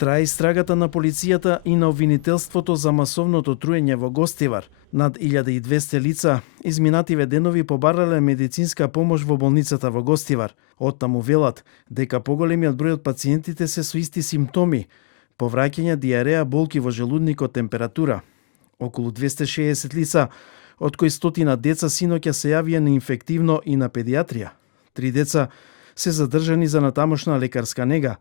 Трае истрагата на полицијата и на обвинителството за масовното труење во Гостивар. Над 1200 лица изминативе денови побарале медицинска помош во болницата во Гостивар. Оттаму велат дека поголемиот број од пациентите се со исти симптоми: повраќање, диареја, болки во желудникот, температура. Околу 260 лица, од кои 100 деца синоќа се јавија на инфективно и на педиатрија. 3 деца се задржани за натамошна лекарска нега.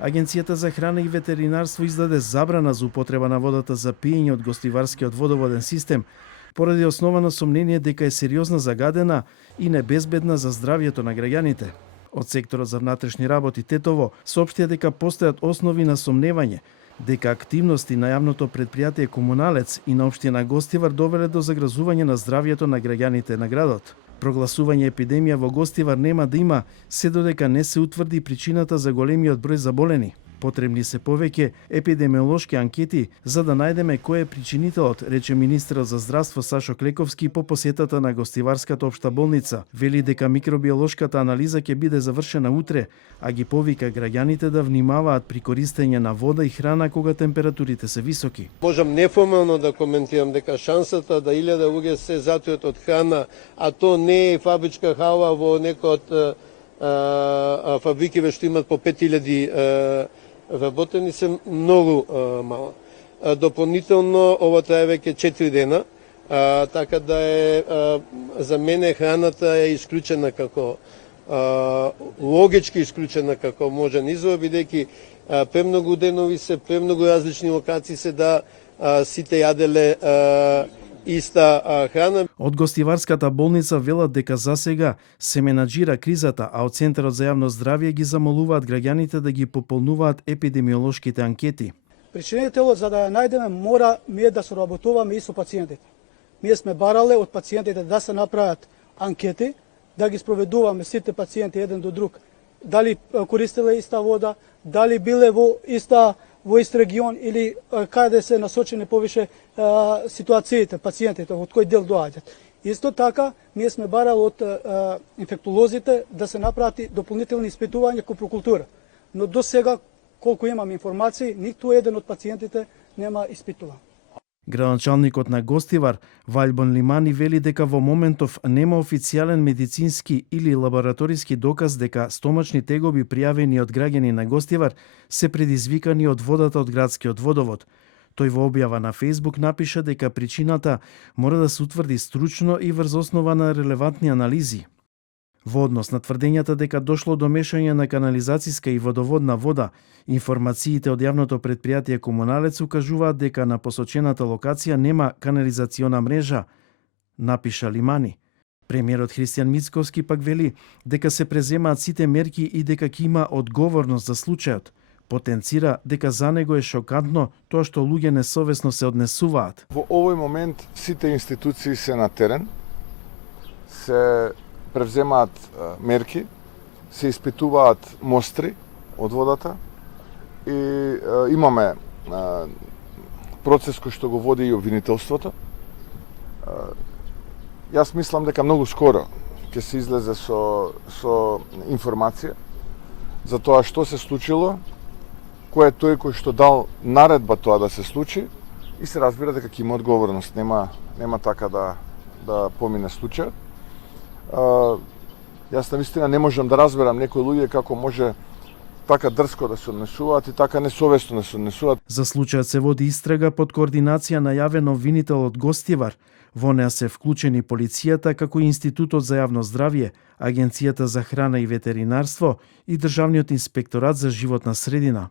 Агенцијата за храна и ветеринарство издаде забрана за употреба на водата за пиење од гостиварскиот водоводен систем, поради основано сомнение дека е сериозно загадена и небезбедна за здравјето на граѓаните. Од секторот за внатрешни работи Тетово соопштија дека постојат основи на сомневање дека активности на јавното претпријатие Комуналец и на општина Гостивар довеле до загрозување на здравјето на граѓаните на градот. Прогласување епидемија во Гостивар нема да има се додека не се утврди причината за големиот број заболени. Потребни се повеќе епидемиолошки анкети за да најдеме кој е причинителот, рече министерот за здравство Сашо Клековски по посетата на Гостиварската општа болница. Вели дека микробиолошката анализа ќе биде завршена утре, а ги повика граѓаните да внимаваат при користење на вода и храна кога температурите се високи. Можам неформално да коментирам дека шансата да 1000 луѓе се затојат од храна, а то не е фабричка хала во некој од фабрики што имат по 5000 вработени, се многу мала. Дополнително ова трае веќе 4 дена, така да е за мене храната е исклучена како логички исклучена како можен извор, бидејќи премногу денови се, премногу различни локации се да сите јаделе иста храна. Од Гостиварската болница велат дека засега се менаџира кризата, а од Центарот за јавно здравје ги замолуваат граѓаните да ги пополнуваат епидемиолошките анкети. Причинителот за да ја најдеме мора ние да соработуваме и со пациентите. Ние сме барале од пациентите да се направат анкети, да ги спроведуваме сите пациенти еден до друг, дали користеле иста вода, дали биле во ист регион или каде се насочени повише ситуациите, пациентите, од кој дел доаѓаат. Исто така, ние сме барали од инфектолозите да се направи дополнителни испитувања кон прокултура. Но до сега, колку имам информации, ниту еден од пациентите нема испитуван. Градоначалникот на Гостивар, Валјбон Лимани, вели дека во моментов нема официјален медицински или лабораториски доказ дека стомачни тегоби пријавени од граѓани на Гостивар се предизвикани од водата од градскиот водовод. Тој во објава на Facebook напиша дека причината мора да се утврди стручно и врз основа на релевантни анализи. Во однос на тврдењата дека дошло до мешање на канализацијска и водоводна вода, информациите од јавното претпријатие Комуналец укажуваат дека на посочената локација нема канализациона мрежа, напиша Лимани. Премиерот Христијан Мицковски пак вели дека се преземаат сите мерки и дека ќе има одговорност за случајот. Потенцира дека за него е шокантно тоа што луѓе несовесно се однесуваат. Во овој момент сите институции се на терен, се превземаат мерки, се испитуваат мостри од водата и имаме процес кој што го води и обвинителството. Јас мислам дека многу скоро ќе се излезе со информација за тоа што се случило, кој е тој кој што дал наредба тоа да се случи и се разбира дека ќе има одговорност. Нема така да помине случајот. Јас навистина не можам да разберам некои луѓе како може така дрско да се однесуваат и така несовесно да се однесуваат. За случајот се води истрага под координација на јавен обвинител од Гостивар. Во неа се вклучени полицијата како и Институтот за јавно здравје, Агенцијата за храна и ветеринарство и Државниот инспекторат за животна средина.